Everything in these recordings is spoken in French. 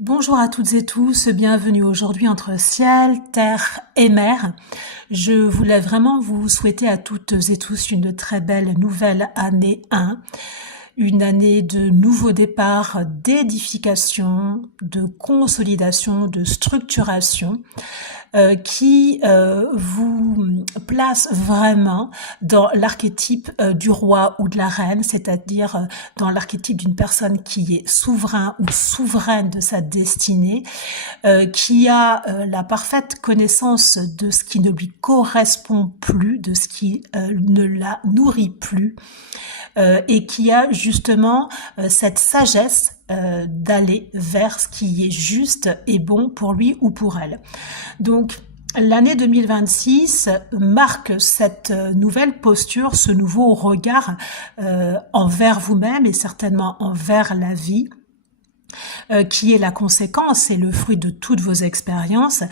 Bonjour à toutes et tous, bienvenue aujourd'hui entre ciel, terre et mer. Je voulais vraiment vous souhaiter à toutes et tous une très belle nouvelle année 1, une année de nouveaux départs, d'édification, de consolidation, de structuration, qui vous place vraiment dans l'archétype du roi ou de la reine, c'est-à-dire dans l'archétype d'une personne qui est souverain ou souveraine de sa destinée, qui a la parfaite connaissance de ce qui ne lui correspond plus, de ce qui ne la nourrit plus, et qui a justement cette sagesse d'aller vers ce qui est juste et bon pour lui ou pour elle. Donc, l'année 2026 marque cette nouvelle posture, ce nouveau regard envers vous-même et certainement envers la vie, qui est la conséquence et le fruit de toutes vos expériences.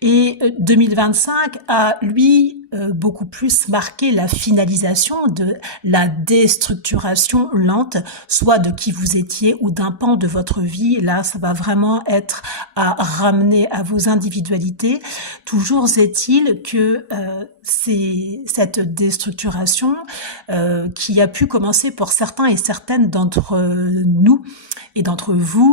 Et 2025 a, lui, beaucoup plus marqué la finalisation de la déstructuration lente, soit de qui vous étiez ou d'un pan de votre vie. Là, ça va vraiment être à ramener à vos individualités. Toujours est-il que c'est cette déstructuration qui a pu commencer pour certains et certaines d'entre nous et d'entre vous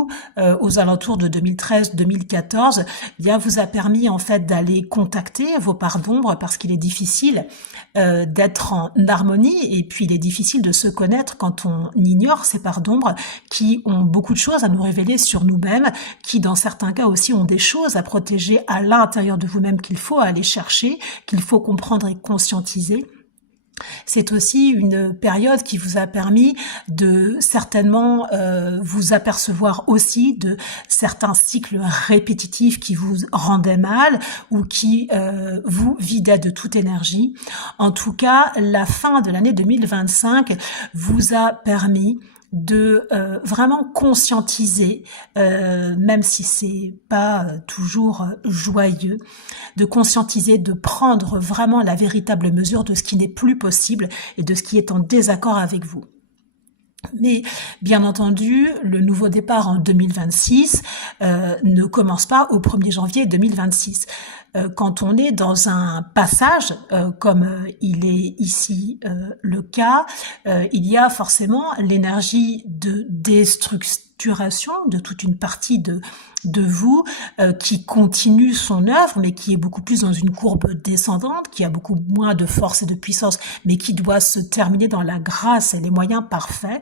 aux alentours de 2013-2014, bien vous a permis en fait d'aller contacter vos parts d'ombre, parce qu'il est difficile d'être en harmonie, et puis il est difficile de se connaître quand on ignore ces parts d'ombre qui ont beaucoup de choses à nous révéler sur nous-mêmes, qui dans certains cas aussi ont des choses à protéger à l'intérieur de vous-même qu'il faut aller chercher, qu'il faut comprendre et conscientiser. C'est aussi une période qui vous a permis de certainement vous apercevoir aussi de certains cycles répétitifs qui vous rendaient mal ou qui vous vidaient de toute énergie. En tout cas, la fin de l'année 2025 vous a permis de vraiment conscientiser, même si c'est pas toujours joyeux, de conscientiser, de prendre vraiment la véritable mesure de ce qui n'est plus possible et de ce qui est en désaccord avec vous. Mais bien entendu, le nouveau départ en 2026 ne commence pas au 1er janvier 2026. Quand on est dans un passage, comme il est ici le cas, il y a forcément l'énergie de déstructuration de toute une partie de vous qui continue son œuvre, mais qui est beaucoup plus dans une courbe descendante, qui a beaucoup moins de force et de puissance, mais qui doit se terminer dans la grâce et les moyens parfaits.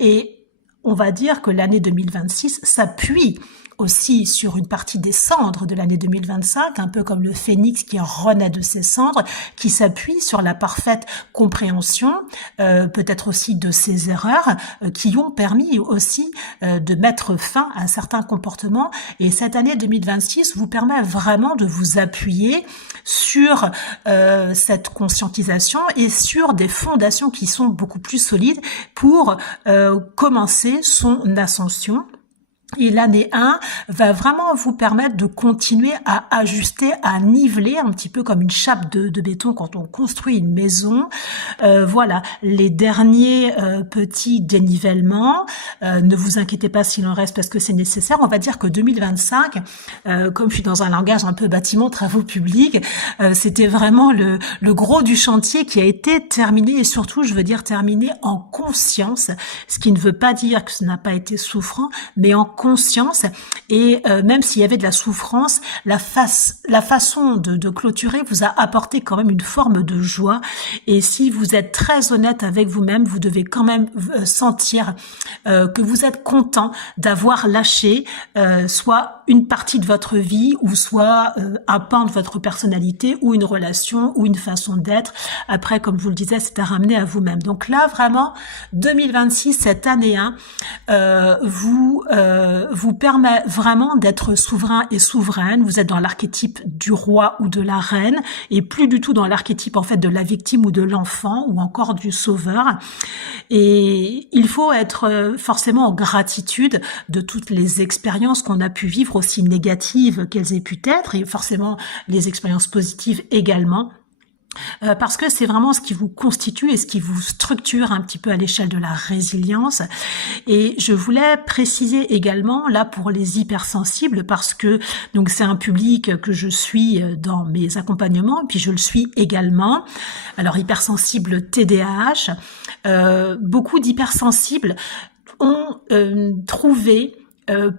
Et on va dire que l'année 2026 s'appuie aussi sur une partie des cendres de l'année 2025, un peu comme le phénix qui renaît de ses cendres, qui s'appuie sur la parfaite compréhension, peut-être aussi de ses erreurs, qui ont permis aussi de mettre fin à certains comportements. Et cette année 2026 vous permet vraiment de vous appuyer sur cette conscientisation et sur des fondations qui sont beaucoup plus solides pour commencer son ascension. Et l'année 1 va vraiment vous permettre de continuer à ajuster, à niveler un petit peu comme une chape de béton quand on construit une maison. Voilà, les derniers petits dénivellements. Ne vous inquiétez pas s'il en reste parce que c'est nécessaire. On va dire que 2025, comme je suis dans un langage un peu bâtiment, travaux publics, c'était vraiment le gros du chantier qui a été terminé, et surtout, je veux dire terminé en conscience, ce qui ne veut pas dire que ce n'a pas été souffrant, mais en conscience. Et même s'il y avait de la souffrance, la façon de clôturer vous a apporté quand même une forme de joie. Et si vous êtes très honnête avec vous-même, vous devez quand même sentir que vous êtes content d'avoir lâché soit une partie de votre vie, ou soit un pan de votre personnalité, ou une relation, ou une façon d'être. Après, comme je vous le disais, c'est à ramener à vous-même. Donc là, vraiment, 2026, cette année 1, vous permet vraiment d'être souverain et souveraine. Vous êtes dans l'archétype du roi ou de la reine, et plus du tout dans l'archétype en fait de la victime ou de l'enfant, ou encore du sauveur. Et il faut être forcément en gratitude de toutes les expériences qu'on a pu vivre, aussi négatives qu'elles aient pu être, et forcément les expériences positives également. parce que c'est vraiment ce qui vous constitue et ce qui vous structure un petit peu à l'échelle de la résilience. Et je voulais préciser également, là, pour les hypersensibles, parce que donc c'est un public que je suis dans mes accompagnements, et puis je le suis également. Alors, hypersensible TDAH, beaucoup d'hypersensibles ont trouvé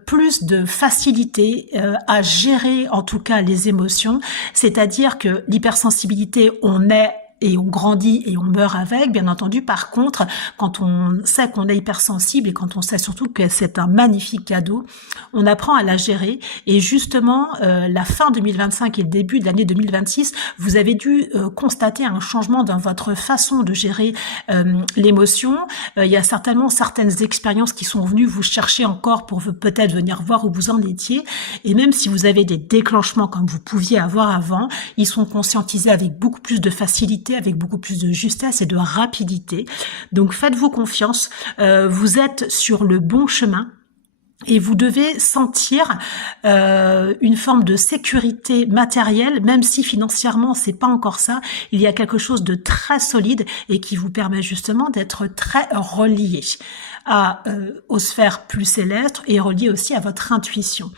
plus de facilité à gérer en tout cas les émotions, c'est-à-dire que l'hypersensibilité, on est et on grandit et on meurt avec, bien entendu. Par contre, quand on sait qu'on est hypersensible et quand on sait surtout que c'est un magnifique cadeau, on apprend à la gérer. Et justement, la fin 2025 et le début de l'année 2026, vous avez dû constater un changement dans votre façon de gérer l'émotion. Il y a certainement certaines expériences qui sont venues vous chercher encore pour peut-être venir voir où vous en étiez. Et même si vous avez des déclenchements comme vous pouviez avoir avant, ils sont conscientisés avec beaucoup plus de facilité, avec beaucoup plus de justesse et de rapidité. Donc faites-vous confiance, vous êtes sur le bon chemin. Et vous devez sentir une forme de sécurité matérielle, même si financièrement c'est pas encore ça. Il y a quelque chose de très solide et qui vous permet justement d'être très relié aux sphères plus célestes et relié aussi à votre intuition.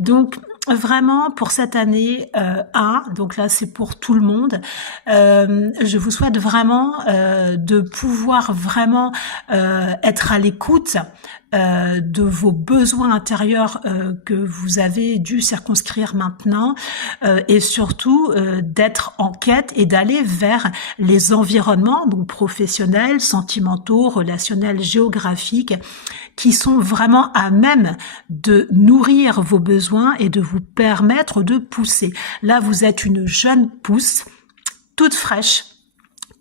Donc vraiment pour cette année 1, donc là c'est pour tout le monde, je vous souhaite vraiment de pouvoir vraiment être à l'écoute de vos besoins intérieurs que vous avez dû circonscrire maintenant et surtout d'être en quête et d'aller vers les environnements donc professionnels, sentimentaux, relationnels, géographiques qui sont vraiment à même de nourrir vos besoins et de vous permettre de pousser. Là, vous êtes une jeune pousse, toute fraîche,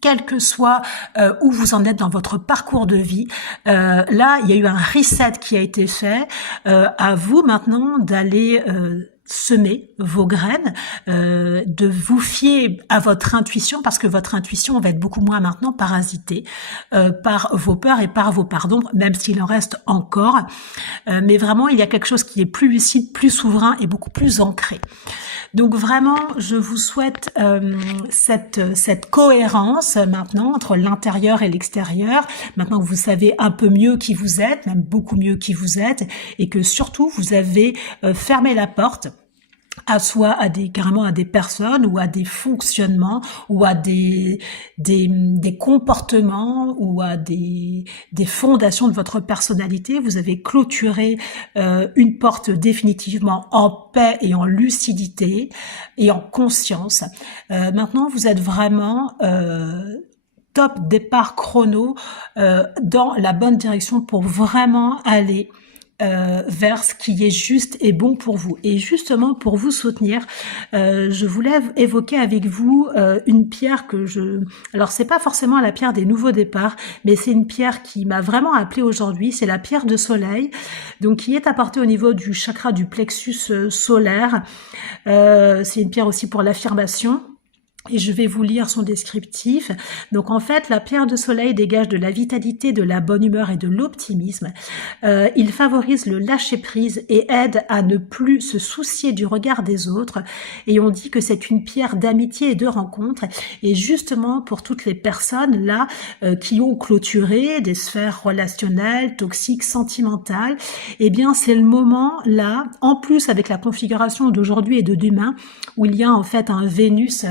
quel que soit où vous en êtes dans votre parcours de vie. Là, il y a eu un reset qui a été fait. À vous maintenant d'aller semer vos graines, de vous fier à votre intuition, parce que votre intuition va être beaucoup moins maintenant parasitée par vos peurs et par vos pardons, même s'il en reste encore. Mais vraiment, il y a quelque chose qui est plus lucide, plus souverain et beaucoup plus ancré. Donc vraiment, je vous souhaite cette cohérence maintenant entre l'intérieur et l'extérieur. Maintenant que vous savez un peu mieux qui vous êtes, même beaucoup mieux qui vous êtes, et que surtout vous avez fermé la porte carrément à des personnes ou à des fonctionnements ou à des comportements ou à des fondations de votre personnalité. Vous avez clôturé une porte définitivement en paix et en lucidité et en conscience. Maintenant, vous êtes vraiment top départ chrono dans la bonne direction pour vraiment aller vers ce qui est juste et bon pour vous. Et justement, pour vous soutenir, je voulais évoquer avec vous une pierre alors c'est pas forcément la pierre des nouveaux départs, mais c'est une pierre qui m'a vraiment appelée aujourd'hui, c'est la pierre de soleil, donc qui est apportée au niveau du chakra du plexus solaire. C'est une pierre aussi pour l'affirmation. Et je vais vous lire son descriptif. Donc en fait, la pierre de soleil dégage de la vitalité, de la bonne humeur et de l'optimisme. Il favorise le lâcher-prise et aide à ne plus se soucier du regard des autres. Et on dit que c'est une pierre d'amitié et de rencontre. Et justement, pour toutes les personnes là qui ont clôturé des sphères relationnelles, toxiques, sentimentales, eh bien c'est le moment là, en plus avec la configuration d'aujourd'hui et de demain, où il y a en fait un Vénus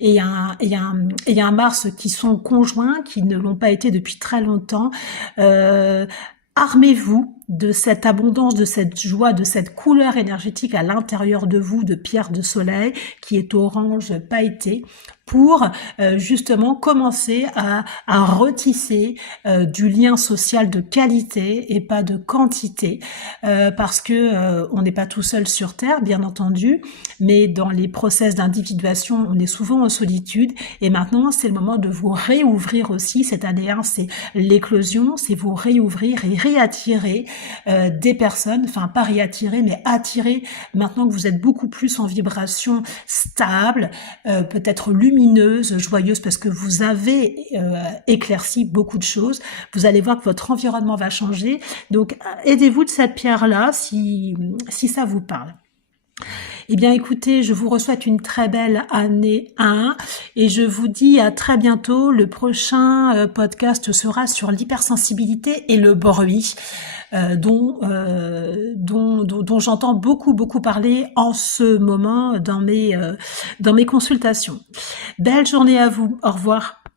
et un Mars qui sont conjoints, qui ne l'ont pas été depuis très longtemps. Armez-vous de cette abondance, de cette joie, de cette couleur énergétique à l'intérieur de vous, de pierre de soleil, qui est orange pailleté, pour justement commencer à retisser du lien social de qualité et pas de quantité, parce que on n'est pas tout seul sur Terre, bien entendu, mais dans les process d'individuation, on est souvent en solitude, et maintenant c'est le moment de vous réouvrir aussi. Cette année 1, c'est l'éclosion, c'est vous réouvrir et réattirer des personnes, enfin pas réattirer, mais attirer, maintenant que vous êtes beaucoup plus en vibration stable, peut-être lumineuse, joyeuse, parce que vous avez éclairci beaucoup de choses. Vous allez voir que votre environnement va changer. Donc aidez-vous de cette pierre-là si ça vous parle. Eh bien, écoutez, je vous souhaite une très belle année 1 et je vous dis à très bientôt. Le prochain podcast sera sur l'hypersensibilité et le bruit, dont j'entends beaucoup parler en ce moment dans mes consultations. Belle journée à vous. Au revoir.